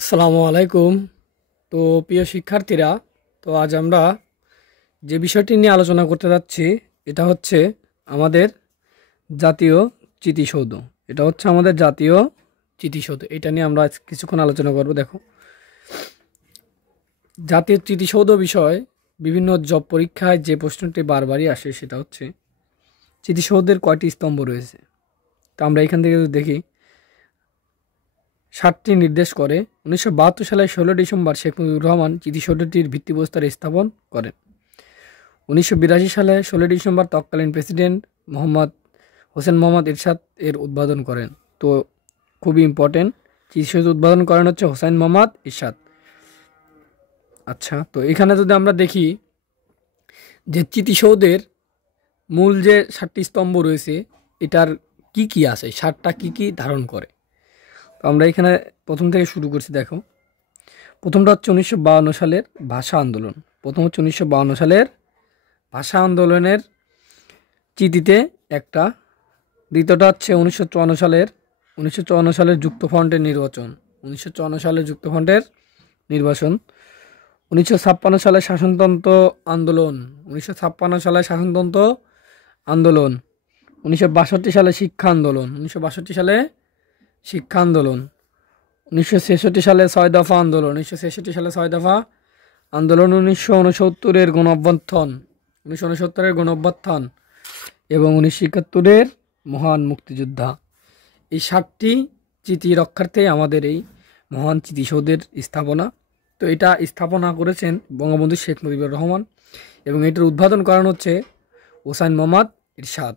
আসসালামু আলাইকুম। তো প্রিয় শিক্ষার্থীরা, তো আজ আমরা যে বিষয়টি নিয়ে আলোচনা করতে যাচ্ছি এটা হচ্ছে আমাদের জাতীয় স্মৃতিসৌধ। এটা হচ্ছে আমাদের জাতীয় স্মৃতিসৌধ। এটা নিয়ে আমরা আজ কিছুক্ষণ আলোচনা করব। দেখো, জাতীয় স্মৃতিসৌধ বিষয় বিভিন্ন জব পরীক্ষায় যে প্রশ্নটি বারবারই আসে সেটা হচ্ছে স্মৃতিসৌধের কয়টি স্তম্ভ রয়েছে। তো আমরা এখান থেকে যদি দেখি, 7টি নির্দেশ করে। 1972 সালের 16 ডিসেম্বর শেখ মুজিবুর রহমান স্মৃতিসৌধটির ভিত্তিপ্রস্তর স্থাপন করেন। 1982 সালে 16 ডিসেম্বর তৎকালীন প্রেসিডেন্ট হোসেন মোহাম্মদ এরশাদ এর উদ্বোধন করেন। তো খুবই ইম্পর্টেন্ট, স্মৃতিসৌধ উদ্বোধন করেন হচ্ছে হোসেন মোহাম্মদ এরশাদ। আচ্ছা, তো এখানে যদি আমরা দেখি যে স্মৃতিসৌধের মূল যে 7টি স্তম্ভ রয়েছে এটার কি কি আছে, 7টা কি কি ধারণ করে। তো আমরা এখানে প্রথম থেকে শুরু করছি। দেখো, প্রথমটা হচ্ছে 1952 সালের ভাষা আন্দোলন। প্রথম হচ্ছে 1952 সালের ভাষা আন্দোলনের চিঠিতে একটা। দ্বিতীয়টা হচ্ছে 1954 সালের যুক্তফ্রন্টের নির্বাচন। 1954 সালের যুক্তফ্রন্টের নির্বাচন। 1956 সালে শাসনতন্ত্র আন্দোলন। 1956 সালে শাসনতন্ত্র আন্দোলন। 1962 সালে শিক্ষা আন্দোলন। 1962 সালে শিক্ষা আন্দোলন। 1966 সালে 6 দফা আন্দোলন। 1966 সালে 6 দফা আন্দোলন। 1969-এর গণ অভ্যুত্থান। 1969-এর গণ অভ্যুত্থান এবং 1971-এর মহান মুক্তিযোদ্ধা। এই 7টি স্মৃতি রক্ষার্থে আমাদের এই মহান স্মৃতিসৌধের স্থাপনা। তো এটা স্থাপনা করেছেন বঙ্গবন্ধু শেখ মুজিবুর রহমান এবং এটার উদ্বোধন করানো হচ্ছে হোসেন মোহাম্মদ এরশাদ।